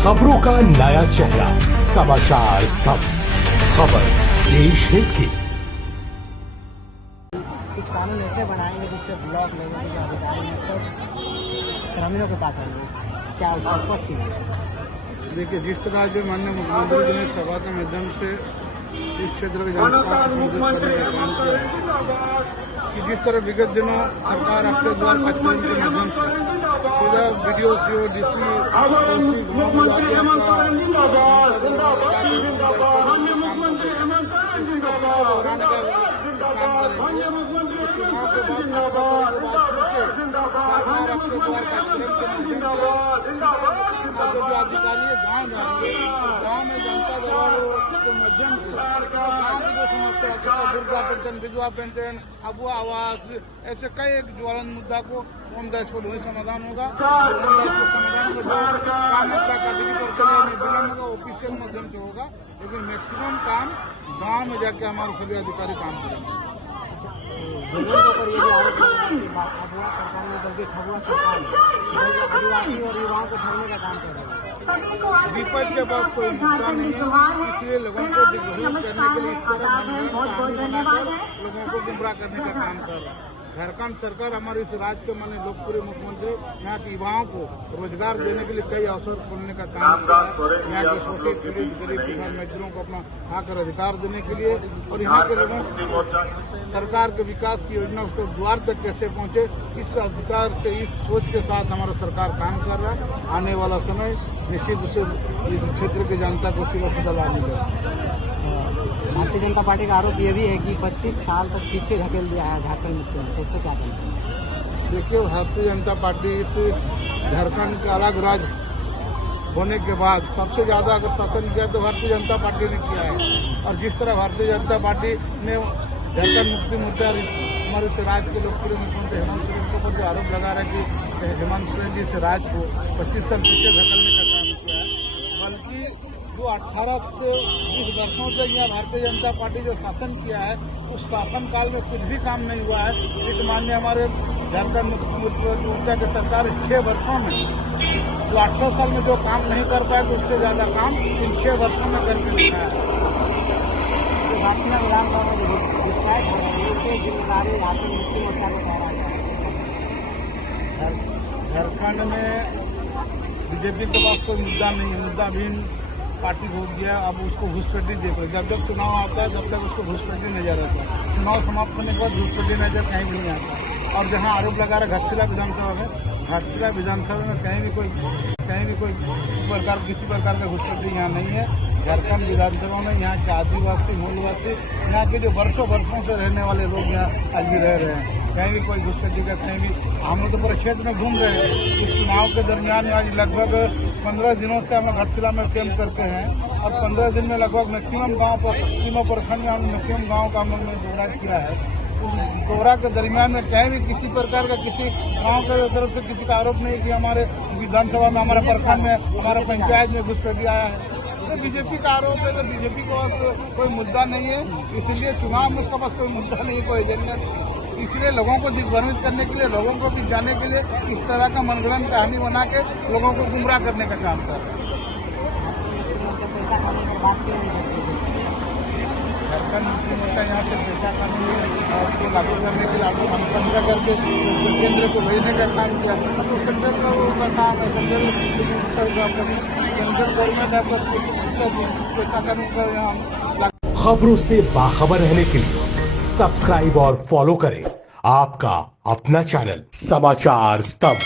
खबरों का नया चेहरा, समाचार स्तंभ, खबर देश हित की। कुछ कानून ऐसे बनाएंगे जिससे ब्लॉक लेवल के अधिकारी हैं सब ग्रामीणों के पास आएंगे, क्या उसका स्पष्ट कीजिए। देखिए, जिस तरह जो माननीय मुख्यमंत्री जी ने सभा के माध्यम से इस क्षेत्र की जनता को संबोधित करने का काम किया है कि जिस तरह विगत दिनों सरकार आपके द्वार कार्यक्रम के माध्यम से सीधा वीडियो सीओ डीसी जो अधिकारी गाँव जाएंगे, गाँव में जनता दरबारों के माध्यम से गाँव की जो समस्या वृद्धा पेंशन, विधवा पेंशन, अगुआ आवास, ऐसे कई एक ज्वलंत मुद्दा को ओमदास को वही समाधान होगा। ओमदास को समाधान में जो काम का कागजी प्रक्रिया में विलम्ब होगा, ऑफिशियल माध्यम से होगा, लेकिन मैक्सिमम काम गाँव में जाके हमारे सभी अधिकारी काम करेंगे। जमीन पर ये भी आरोप लगा कि अगुआ सरकार ने बल्कि खबुआ सरकार ने आदिवासी और युवाओं को ठगने का काम कर रहा है। विपक्ष के पास कोई मुद्दा नहीं है, इसलिए लोगों को दिग्भ्रमित करने के लिए इस तरह मनोरंजन बनाकर लोगों को गुमराह करने का काम कर रहा है। झारखंड सरकार हमारे इस राज्य के माननीय लोकप्रिय मुख्यमंत्री यहाँ के युवाओं को रोजगार देने के लिए कई अवसर खोलने का काम किया है। यहाँ के शोषित पीड़ित गरीब किसान मजदूरों को अपना हक और अधिकार देने के लिए और यहाँ के लोगों को सरकार के विकास की योजना उसको द्वार तक कैसे पहुँचे, इस अधिकार से इस सोच के साथ हमारा सरकार काम कर रहा है। आने वाला समय निश्चित रूप से इस क्षेत्र की जनता को सीधा सीधा लाभ मिलेगा। भारतीय जनता पार्टी का आरोप ये भी है कि 25 साल तक पीछे धकेल दिया है झारखंड मुख्यमंत्री, इस पर क्या कहते हैं? देखिए, भारतीय जनता पार्टी इस झारखंड का अलग राज्य होने के बाद सबसे ज्यादा अगर शासन किया तो भारतीय जनता पार्टी ने किया है। और जिस तरह भारतीय जनता पार्टी ने झारखंड मुक्ति मोर्चा हमारे इस राज्य के लोकप्रिय मुख्यमंत्री हेमंत सोरेन के ऊपर जो आरोप लगा रहा है कि हेमंत सोरेन जी इस राज्य को 25 साल पीछे धकेलने का काम किया है, बल्कि जो 18 से 20 वर्षों से यहाँ भारतीय जनता पार्टी जो शासन किया है उस शासन काल में कुछ भी काम नहीं हुआ है। एक माननीय हमारे झारखंड मुक्ति मोर्चा की सरकार इस 6 वर्षों में जो 18 साल में जो काम नहीं कर पाए तो उससे ज्यादा काम इन 6 वर्षों में करके दिखाया है। भारतीय विधानसभा में जो विस्तार हो रहा है उसकी जिम्मेदारी झारखंड मुक्ति मोर्चा को ठहराया है। झारखंड में बीजेपी के पास कोई मुद्दा नहीं है, मुद्दा भी पार्टी हो गया। अब उसको घुसपैठी देखो, जब जब चुनाव आता है तब तक उसको घुसपैठी नजर आता है। चुनाव समाप्त होने के बाद घुसपैठी नजर कहीं भी नहीं आता। और जहां आरोप लगा रहा है घाटशिला विधानसभा में, घाटशिला विधानसभा में कहीं भी कोई किसी प्रकार का घुसपैठी यहाँ नहीं है। झारखंड विधानसभा में यहाँ के आदिवासी मूलवासी यहाँ के जो वर्षों से रहने वाले लोग यहाँ आज भी रह रहे हैं। कहीं भी कोई घुसपैठी का कहीं भी हम लोग तो पूरे क्षेत्र में घूम रहे हैं। इस चुनाव के दरमियान आज लगभग 15 दिनों से हम लोग घाटशिला में कैंप करते हैं और 15 दिन में लगभग मैक्सिमम गांव पर तीनों प्रखंड में मैक्सिमम गांव का हम लोग ने दौरा किया है। उस दौरा के दरमियान में कहीं भी किसी प्रकार का किसी गाँव की तरफ से किसी का आरोप नहीं कि हमारे विधानसभा में, हमारे प्रखंड में, हमारे पंचायत में घुसपैठी आया है। तो बीजेपी का आरोप है तो बीजेपी के पास कोई मुद्दा नहीं है, इसलिए चुनाव में उसका पास कोई मुद्दा नहीं है, कोई एजेंडा नहीं। इसलिए लोगों को दिग्भ्रमित करने के लिए, लोगों को भी जाने के लिए इस तरह का मनगढ़ंत कहानी बना के लोगों को गुमराह करने का काम कर रहे हैं। झारखंड मुक्ति मोर्चा यहाँ से पैसा कानून को लागू करने के लिए आपको अनुसंधान करके केंद्र को भेजने का काम किया। तो सेंट्रल का काम है, सेंट्रल गवर्नमेंट पैसा कानून का यहाँ। खबरों से बाखबर रहने के लिए सब्सक्राइब और फॉलो करें आपका अपना चैनल समाचार स्तंभ।